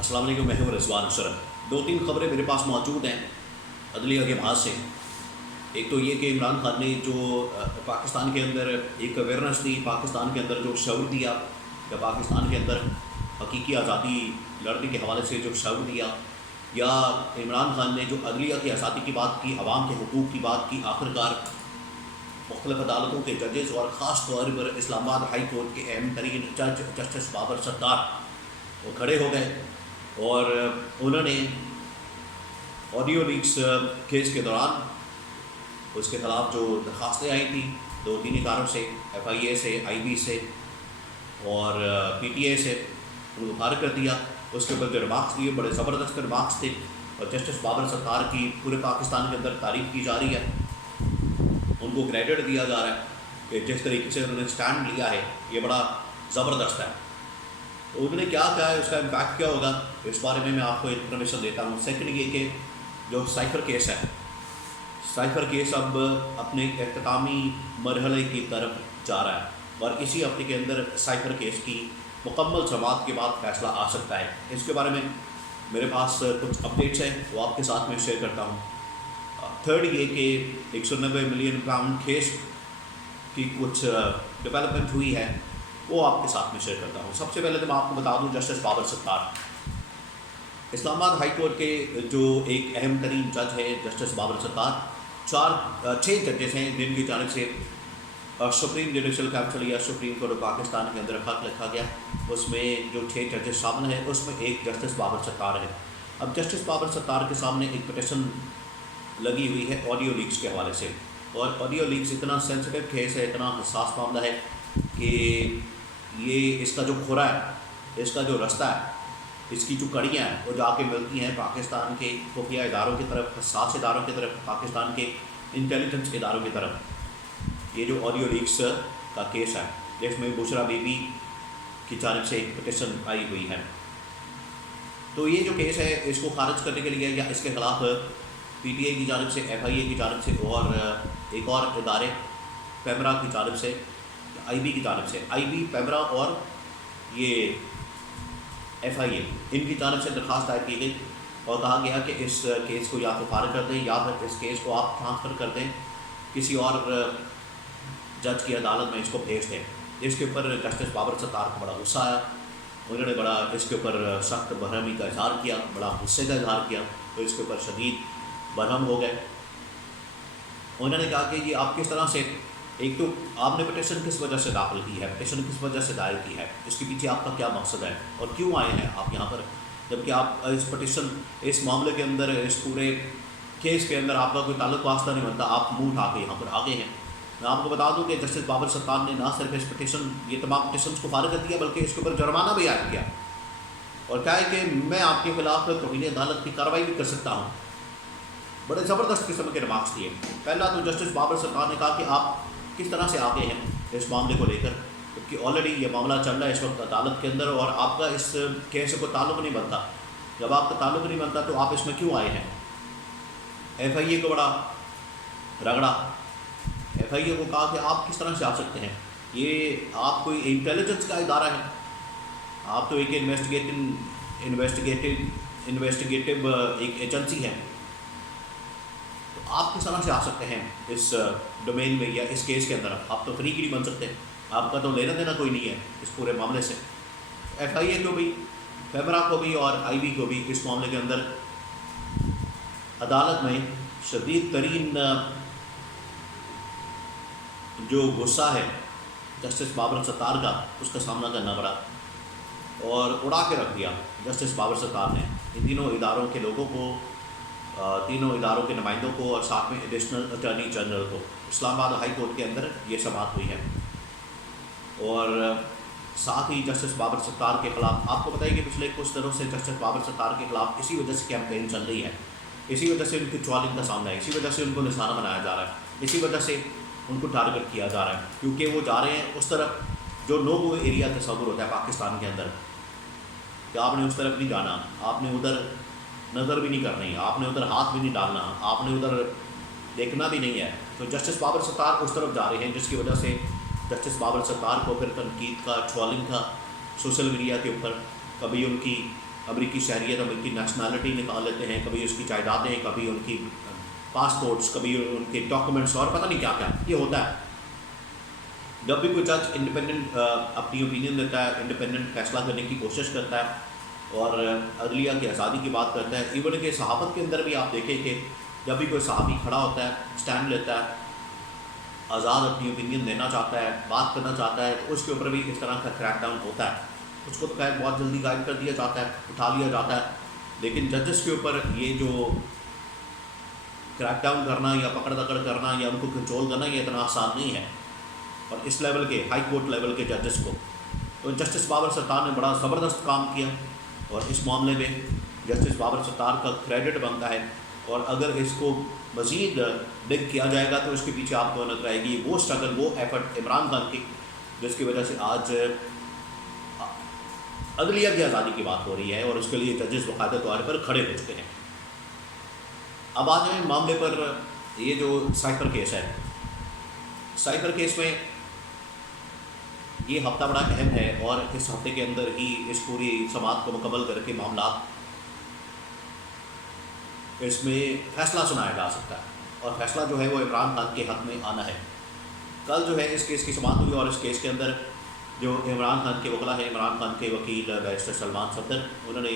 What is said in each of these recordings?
السلام علیکم، میں ہوں رضوان اشرف۔ 2-3 خبریں میرے پاس موجود ہیں عدلیہ کے لحاظ سے۔ ایک تو یہ کہ عمران خان نے جو پاکستان کے اندر ایک اویئرنیس دی، پاکستان کے اندر جو شعور دیا، یا پاکستان کے اندر حقیقی آزادی لڑنے کے حوالے سے جو شعور دیا، یا عمران خان نے جو عدلیہ کی آزادی کی بات کی، عوام کے حقوق کی بات کی، آخرکار مختلف عدالتوں کے ججز اور خاص طور پر اسلام آباد ہائی کورٹ کے اہم ترین جج جسٹس بابر ستار وہ کھڑے ہو گئے اور انہوں نے آڈیو لیکس کیس کے دوران اس کے خلاف جو درخواستیں آئی تھیں 2-3 اداروں سے، FIA سے، IB سے اور PTA سے، ان کو خارج کر دیا۔ اس کے اوپر جو ریمارکس دیے بڑے زبردست ریمارکس تھے، اور جسٹس بابر ستار کی پورے پاکستان کے اندر تعریف کی جا رہی ہے، ان کو کریڈٹ دیا جا رہا ہے کہ جس طریقے سے انہوں نے سٹینڈ لیا ہے یہ بڑا زبردست ہے۔ تو انہوں نے کیا کہا ہے، اس کا امپیکٹ کیا ہوگا، اس بارے میں آپ کو انفارمیشن دیتا ہوں۔ سیکنڈ یہ کہ جو سائفر کیس ہے، سائفر کیس اب اپنے اختتامی مرحلے کی طرف جا رہا ہے، اور اسی ہفتے کے اندر سائفر کیس کی مکمل سماعت کے بعد فیصلہ آ سکتا ہے۔ اس کے بارے میں میرے پاس کچھ اپڈیٹس ہیں، وہ آپ کے ساتھ میں شیئر کرتا ہوں۔ تھرڈ یہ کہ 190 ملین پاؤنڈ کیس کی کچھ ڈیولپمنٹ ہوئی ہے، وہ آپ کے ساتھ میں شیئر کرتا ہوں۔ سب سے پہلے تو میں آپ کو بتا دوں، جسٹس بابر ستار اسلام آباد ہائی کورٹ کے جو ایک اہم ترین جج ہے جسٹس بابر ستار، 6 ججز ہیں جن کی جانب سے سپریم جوڈیشل کونسل یا سپریم کورٹ آف پاکستان کے اندر خط لکھا گیا۔ اس میں جو 6 ججز شامل ہیں، اس میں ایک جسٹس بابر ستار ہے۔ اب جسٹس بابر ستار کے سامنے ایک پٹیشن لگی ہوئی ہے آڈیو لیکس کے حوالے سے، اور آڈیو لیکس اتنا سینسٹیو کیس ہے، اتنا حساس معاملہ ہے کہ یہ اس کا جو کھرا ہے، اس کا جو رستہ ہے، اس کی جو کڑیاں ہیں وہ جا کے ملتی ہیں پاکستان کے خفیہ اداروں کی طرف، حساس اداروں کی طرف، پاکستان کے انٹیلیجنس اداروں کی طرف۔ یہ جو آڈیو لیکس کا کیس ہے، جس میں بشرا بی بی کی جانب سے ایک پٹیشن آئی ہوئی ہے، تو یہ جو کیس ہے اس کو خارج کرنے کے لیے یا اس کے خلاف PTA کی جانب سے، FIA کی جانب سے، اور ایک اور ادارے پیمرا کی جانب سے، IB کی جانب سے، IB، پیمرا اور یہ FIA، ان کی جانب سے درخواست دائر کی گئی، اور کہا گیا کہ اس کیس کو یا تو خارج کر دیں، یا پھر اس کیس کو آپ ٹرانسفر کر دیں، کسی اور جج کی عدالت میں اس کو بھیج دیں۔ اس کے اوپر جسٹس بابر ستار کو بڑا غصہ آیا، انہوں نے بڑا اس کے اوپر سخت برہمی کا اظہار کیا، بڑا غصے کا اظہار کیا، تو اس کے اوپر شدید برہم ہو گئے۔ انہوں نے کہا کہ یہ آپ کس طرح سے، ایک تو آپ نے پٹیشن کس وجہ سے داخل کی ہے، پٹیشن کس وجہ سے دائر کی ہے، اس کے پیچھے آپ کا کیا مقصد ہے، اور کیوں آئے ہیں آپ یہاں پر، جبکہ آپ اس پٹیشن، اس معاملے کے اندر، اس پورے کیس کے اندر آپ کا کوئی تعلق واسطہ نہیں بنتا، آپ منہ اٹھا کے یہاں پر آ گئے ہیں۔ میں آپ کو بتا دوں کہ جسٹس بابر ستار نے نہ صرف اس پٹیشن، یہ تمام پٹیشنس کو خارج کر دیا، بلکہ اس کے اوپر جرمانہ بھی عائد کیا، اور کہا ہے کہ میں آپ کے خلاف توہین عدالت کی کارروائی بھی کر سکتا ہوں۔ بڑے زبردست قسم کے ریمارکس دیے۔ پہلا تو جسٹس بابر ستار نے کہا کہ آپ کس طرح سے آگے ہیں اس معاملے کو لے کر، کیونکہ آلریڈی یہ معاملہ چل رہا ہے اس وقت عدالت کے اندر، اور آپ کا اس کیس سے کوئی تعلق نہیں بنتا۔ جب آپ کا تعلق نہیں بنتا تو آپ اس میں کیوں آئے ہیں؟ FIA کو بڑا رگڑا، FIA کو کہا کہ آپ کس طرح سے آ سکتے ہیں، یہ آپ کوئی انٹیلیجنس کا ادارہ ہے، آپ تو ایک انویسٹیگیٹو ایک ایجنسی ہے، تو آپ کس طرح سے آ سکتے ہیں اس ڈومین میں یا اس کیس کے اندر؟ آپ تو فریق ہی نہیں بن سکتے، آپ کا تو لینا دینا کوئی نہیں ہے اس پورے معاملے سے۔ FIA کو بھی، پیمرا کو بھی اور IB کو بھی اس معاملے کے اندر عدالت میں شدید ترین جو غصہ ہے جسٹس بابر ستار کا، اس کا سامنا کرنا پڑا، اور اڑا کے رکھ دیا جسٹس بابر ستار نے ان تینوں اداروں کے لوگوں کو، تینوں اداروں کے نمائندوں کو، اور ساتھ میں ایڈیشنل اٹارنی جنرل کو۔ اسلام آباد ہائی کورٹ کے اندر یہ سماعت ہوئی ہے، اور ساتھ ہی جسٹس بابر ستار کے خلاف آپ کو بتائیے کہ پچھلے کچھ دنوں سے جسٹس بابر ستار کے خلاف اسی وجہ سے کیمپین چل رہی ہے، اسی وجہ سے ان کی ٹرالنگ کا سامنا ہے، اسی وجہ سے ان کو نشانہ بنایا جا رہا ہے، اسی وجہ سے ان کو ٹارگٹ کیا جا رہا ہے، کیونکہ وہ جا رہے ہیں اس طرف جو نو گو ایریا تصور ہوتا ہے پاکستان کے اندر، کہ آپ نے اس طرف نہیں جانا، آپ نے ادھر نظر بھی نہیں کرنی، آپ نے ادھر ہاتھ بھی نہیں ڈالنا، آپ نے ادھر دیکھنا بھی نہیں ہے۔ تو جسٹس بابر ستار اس طرف جا رہے ہیں، جس کی وجہ سے جسٹس بابر ستار کو پھر تنقید کا، ٹرولنگ کا سوشل میڈیا کے اوپر، کبھی ان کی امریکی شہریت امریکی نیشنلٹی نکال لیتے ہیں، کبھی اس کی جائیدادیں، کبھی ان کی پاسپورٹس، کبھی ان کے ڈاکومنٹس اور پتہ نہیں کیا کیا یہ ہوتا ہے۔ جب بھی کوئی جج انڈیپینڈنٹ اپنی اوپینین دیتا ہے، انڈیپینڈنٹ فیصلہ کرنے کی کوشش کرتا ہے اور عدلیہ کی آزادی کی بات کرتا ہے، ایون کہ صحافت کے اندر بھی آپ دیکھیں کہ جب بھی کوئی صحافی کھڑا ہوتا ہے، اسٹینڈ لیتا ہے، آزاد اپنی اوپینین دینا چاہتا ہے، بات کرنا چاہتا ہے، تو اس کے اوپر بھی اس طرح کا کریک ڈاؤن ہوتا ہے۔ اس کو تو خیر بہت جلدی غائب کر دیا جاتا ہے، اٹھا لیا جاتا ہے، لیکن ججز کے اوپر یہ جو کریک ڈاؤن کرنا یا پکڑ دکڑ کرنا یا ان کو کنٹرول کرنا یہ اتنا آسان نہیں ہے۔ اور اس لیول کے ہائی کورٹ لیول کے ججز کو تو جسٹس بابر ستار نے بڑا زبردست کام کیا، اور اس معاملے میں جسٹس بابر ستار کا کریڈٹ بنتا ہے، اور اگر اس کو مزید ڈگ کیا جائے گا تو اس کے پیچھے آپ کو نظر آئے گی وہ اسٹرگل، وہ ایفرٹ عمران خان کی، جس کی وجہ سے آج عدلیہ کی آزادی کی بات ہو رہی ہے اور اس کے لیے ججز باقاعدہ طور پر کھڑے ہو چکے ہیں۔ اب آ جائیں معاملے پر، یہ جو سائفر کیس ہے، سائفر کیس میں یہ ہفتہ بڑا اہم ہے، اور اس ہفتے کے اندر ہی اس پوری سماعت کو مکمل کر کے معاملات اس میں فیصلہ سنایا جا سکتا ہے، اور فیصلہ جو ہے وہ عمران خان کے حق میں آنا ہے۔ کل جو ہے اس کیس کی سماعت ہوئی، اور اس کیس کے اندر جو عمران خان کے وکلا ہیں، عمران خان کے وکیل بیرسٹر سلمان صفدر، انہوں نے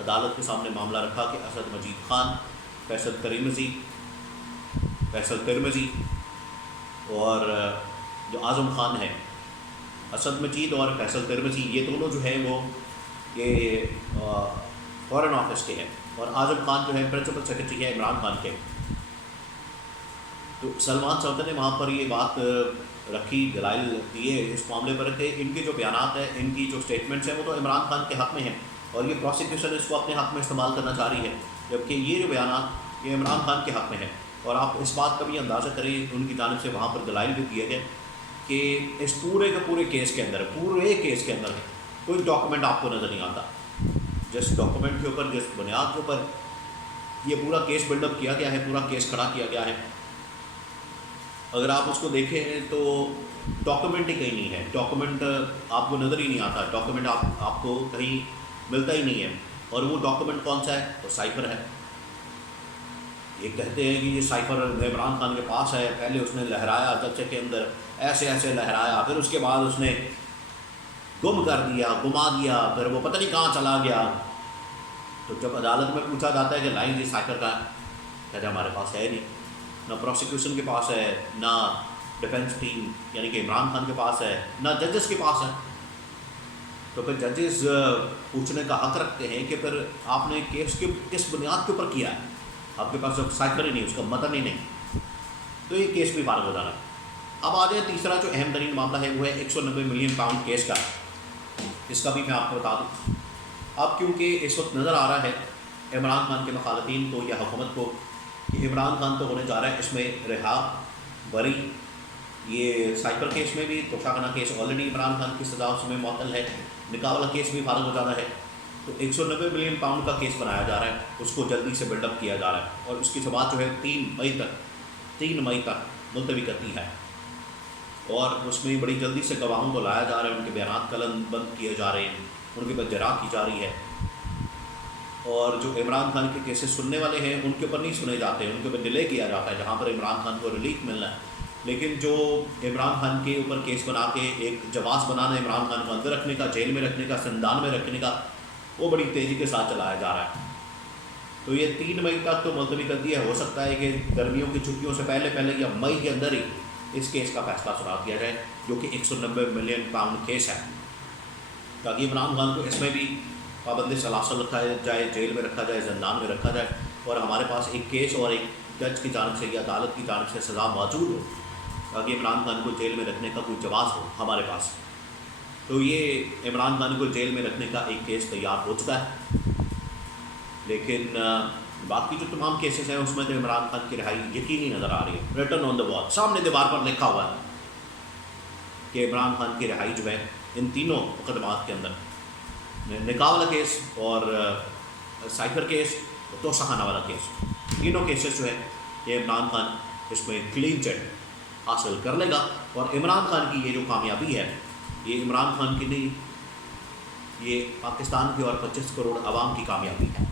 عدالت کے سامنے معاملہ رکھا کہ اسد مجید خان، فیصل ترمذی اور جو اعظم خان ہے، اسد مجید اور فیصل ترمذی، یہ دونوں جو ہیں وہ یہ فارن آفس کے ہیں، اور اعظم خان جو ہے پرنسپل سیکرٹری ہے عمران خان کے۔ تو سلمان صفدر نے وہاں پر یہ بات رکھی، دلائل دیے اس معاملے پر کہ ان کے جو بیانات ہیں، ان کی جو اسٹیٹمنٹس ہیں وہ تو عمران خان کے حق میں ہیں، اور یہ پروسیکیوشن اس کو اپنے حق میں استعمال کرنا چاہ رہی ہے، جبکہ یہ جو بیانات یہ عمران خان کے حق میں ہیں۔ اور آپ اس بات کا بھی اندازہ کریں، ان کی جانب سے وہاں پر دلائل بھی دیے گئے کہ اس پورے کے پورے کیس کے اندر کوئی ڈاکومنٹ آپ کو نظر نہیں آتا، جس ڈاکومنٹ کے اوپر، جس بنیاد کے اوپر یہ پورا کیس بلڈ اپ کیا گیا ہے، پورا کیس کھڑا کیا گیا ہے، اگر آپ اس کو دیکھیں تو ڈاکومنٹ ہی کہیں نہیں ہے، ڈاکومنٹ آپ کو نظر ہی نہیں آتا، ڈاکومنٹ آپ کو کہیں ملتا ہی نہیں ہے۔ اور وہ ڈاکومنٹ کون سا ہے؟ وہ سائفر ہے۔ یہ کہتے ہیں کہ یہ سائفر عمران خان کے پاس ہے، پہلے اس نے لہرایا چرچے کے اندر، ایسے لہرایا، پھر اس کے بعد اس نے گم کر دیا، گما دیا، پھر وہ پتہ نہیں کہاں چلا گیا۔ تو جب عدالت میں پوچھا جاتا ہے کہ لائن جی سائفر کا کہتے ہمارے پاس ہے نہیں، نہ پروسیکیوشن کے پاس ہے، نہ ڈیفینس ٹیم یعنی کہ عمران خان کے پاس ہے، نہ ججز کے پاس ہے۔ تو پھر ججز پوچھنے کا حق رکھتے ہیں کہ پھر آپ نے کیس کے کس بنیاد کے اوپر کیا ہے، آپ کے پاس جب سائفر ہی نہیں، اس کا متن ہی نہیں، تو یہ کیس بھی فارغ ہو جانا۔ اب آ جائے تیسرا جو اہم ترین معاملہ ہے وہ ہے 190 ملین پاؤنڈ کیس کا، اس کا بھی میں آپ کو بتا دوں۔ اب کیونکہ اس وقت نظر آ رہا ہے عمران خان کے مخالفین کو یا حکومت کو کہ عمران خان تو ہونے جا رہا ہے اس میں رہا بری، یہ سائبر کیس میں بھی توشاخانہ کیس آلریڈی عمران خان کی سزا اس میں معطل ہے، نکاح والا کیس بھی فارغ ہو جانا ہے، تو 190 ملین پاؤنڈ کا کیس بنایا جا رہا ہے، اس کو جلدی سے بلڈ اپ کیا جا رہا ہے، اور اس کی سماعت جو ہے 3 مئی تک ملتوی کرتی ہے، اور اس میں بڑی جلدی سے گواہوں کو لایا جا رہا ہے، ان کے بیانات قلم بند کیے جا رہے ہیں، ان کے اوپر جرح کی جا رہی ہے، اور جو عمران خان کے کیسز سننے والے ہیں ان کے اوپر نہیں سنے جاتے، ان کے اوپر ڈیلے کیا جاتا ہے جہاں پر عمران خان کو ریلیف ملنا ہے۔ لیکن جو عمران خان کے اوپر کیس بنا کے ایک جواز بنانا، عمران خان کو اندر رکھنے کا، جیل میں رکھنے کا، زندان میں رکھنے کا، وہ بڑی تیزی کے ساتھ چلایا جا رہا ہے۔ تو یہ 3 مئی تک تو ملتوی کر دیا، ہو سکتا ہے کہ گرمیوں کی چھٹیوں سے پہلے یا مئی کے اندر ہی اس کیس کا فیصلہ سنا دیا جائے، جو کہ 190 ملین پاؤنڈ کیس ہے، تاکہ عمران خان کو اس میں بھی پابند سلاسل رکھا جائے، جیل میں رکھا جائے، زندان میں رکھا جائے، اور ہمارے پاس ایک کیس اور ایک جج کی جانب سے یا عدالت کی جانب سے سزا موجود ہو، تاکہ عمران خان کو جیل میں رکھنے کا کوئی جواز ہو ہمارے پاس۔ تو یہ عمران خان کو جیل میں رکھنے کا ایک کیس تیار ہو چکا ہے، لیکن باقی جو تمام کیسز ہیں اس میں تو عمران خان کی رہائی یقینی نظر آ رہی ہے، ریٹن آن دا وال، سامنے دیوار پر لکھا ہوا ہے کہ عمران خان کی رہائی جو ہے ان تینوں مقدمات کے اندر، نکاح والا کیس اور سائفر کیس اور توشاخانہ والا کیس، تینوں کیسز جو ہے یہ عمران خان اس میں کلین چٹ حاصل کر لے گا، اور عمران خان کی یہ جو کامیابی ہے یہ عمران خان کی نہیں، یہ پاکستان کی اور 25 کروڑ عوام کی کامیابی ہے۔